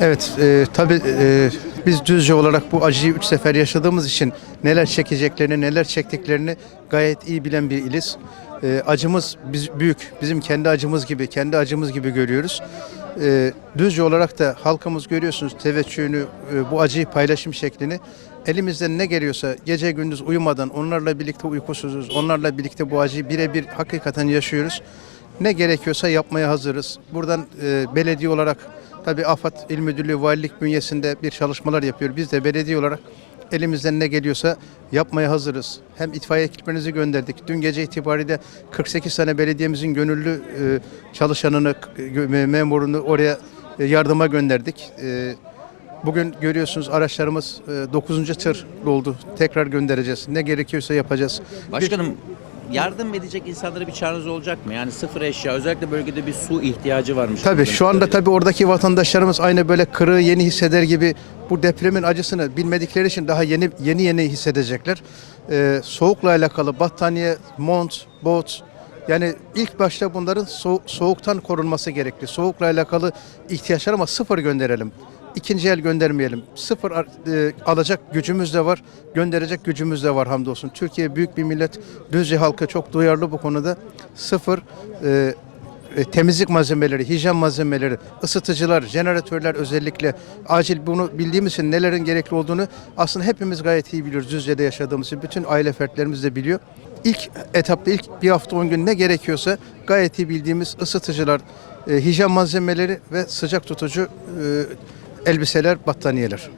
Evet, e, tabii e, biz Düzce olarak bu acıyı üç sefer yaşadığımız için neler çekeceklerini, neler çektiklerini gayet iyi bilen bir iliz. E, acımız biz büyük, bizim kendi acımız gibi, kendi acımız gibi görüyoruz. E, Düzce olarak da halkımız görüyorsunuz teveccühünü, e, bu acıyı paylaşım şeklini. Elimizden ne geliyorsa gece gündüz uyumadan onlarla birlikte uykusuzuz, onlarla birlikte bu acıyı birebir hakikaten yaşıyoruz. Ne gerekiyorsa yapmaya hazırız. Buradan e, belediye olarak tabii AFAD İl Müdürlüğü Valilik bünyesinde bir çalışmalar yapıyor. Biz de belediye olarak elimizden ne geliyorsa yapmaya hazırız. Hem itfaiye ekiplerinizi gönderdik. Dün gece itibariyle 48 tane belediyemizin gönüllü e, çalışanını, e, memurunu oraya e, yardıma gönderdik. E, Bugün görüyorsunuz araçlarımız 9. tır doldu. Tekrar göndereceğiz. Ne gerekiyorsa yapacağız. Başkanım yardım edecek insanlara bir çağrınız olacak mı? Yani sıfır eşya özellikle bölgede bir su ihtiyacı varmış. Tabii şu anda tabii oradaki vatandaşlarımız aynı böyle kırığı yeni hisseder gibi bu depremin acısını bilmedikleri için daha yeni yeni yeni hissedecekler. Ee, soğukla alakalı battaniye, mont, bot yani ilk başta bunların so- soğuktan korunması gerekli. Soğukla alakalı ihtiyaçlar ama sıfır gönderelim. İkinci el göndermeyelim. Sıfır e, alacak gücümüz de var, gönderecek gücümüz de var hamdolsun. Türkiye büyük bir millet, Düzce halkı çok duyarlı bu konuda. Sıfır e, e, temizlik malzemeleri, hijyen malzemeleri, ısıtıcılar, jeneratörler özellikle acil bunu bildiğimiz için nelerin gerekli olduğunu aslında hepimiz gayet iyi biliyoruz. Düzce'de yaşadığımız için bütün aile fertlerimiz de biliyor. İlk etapta ilk bir hafta on gün ne gerekiyorsa gayet iyi bildiğimiz ısıtıcılar, e, hijyen malzemeleri ve sıcak tutucu e, elbiseler, battaniyeler.